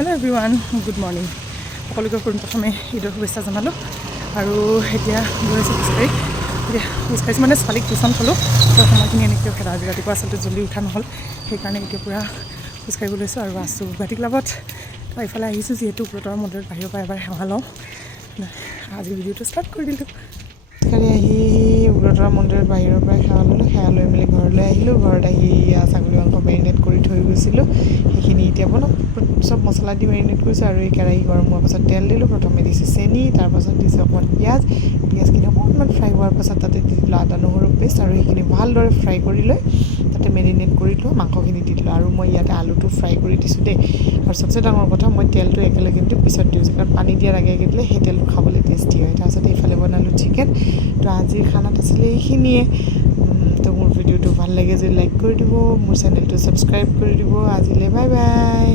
Hello' everyone, good morning. সকলোকে প্ৰথমে ঈদৰ শুভেচ্ছা জনালোঁ। আৰু এতিয়া গৈ আছোঁ খোজকাঢ়ি। এতিয়া খোজকাঢ়িছোঁ মানে ছোৱালীক টিউশ্যন থ'লোঁ, তো সময়খিনি এনেকৈ খেলা। আজি ৰাতিপুৱা আচলতে জল্দি উঠা নহ'ল, সেইকাৰণে এতিয়া পূৰা খোজকাঢ়িব লৈছোঁ আৰু আছোঁ গুৱাহাটী ক্লাবত। তো এইফালে আহিছোঁ যিহেতু উগ্ৰতাৰা মন্দিৰত বাহিৰৰ পৰা এবাৰ সেৱা লওঁ। আজি ভিডিঅ'টো ষ্টাৰ্ট কৰি দিলোঁ। খোজকাঢ়ি আহি উগ্ৰতাৰা মন্দিৰত বাহিৰৰ পৰা সেৱা ল'লোঁ। সেৱা লৈ মেলি ঘৰলৈ আহিলোঁ। ঘৰত আহি ছাগলী মাংস মেৰিনেট কৰি থৈ গৈছিলোঁ, সেইখিনি এতিয়া বনাম। চব মছলা দি মেৰিনেট কৰিছোঁ আৰু এই কেৰাহী গৰম হোৱাৰ পাছত তেল দিলোঁ। প্ৰথমে দিছোঁ চেনি, তাৰপাছত দিছোঁ অকণমান পিঁয়াজখিনি অকণমান ফ্ৰাই হোৱাৰ পাছত তাতে দি দিলোঁ আদা নহৰু পেষ্ট, আৰু সেইখিনি ভালদৰে ফ্ৰাই কৰি লৈ তাতে মেৰিনেট কৰি থোৱা মাংসখিনি দি দিলোঁ। আৰু মই ইয়াতে আলুটো ফ্ৰাই কৰি দিছোঁ দেই। আৰু চবচে ডাঙৰ কথা, মই তেলটো একেলগে কিন্তু পিছত দিছোঁ, কাৰণ পানী দিয়াৰ আগে আগে দিলে সেই তেলটো খাবলৈ টেষ্টি হয়। তাৰপাছত এইফালে বনালোঁ চিকেন। তো আজিৰ খানাত আছিলে এইখিনিয়ে। তো মোৰ ভিডিঅ'টো ভাল লাগে যদি লাইক কৰি দিব, মোৰ চেনেলটো ছাবস্ক্ৰাইব কৰি দিব। আজিলৈ বাই বাই।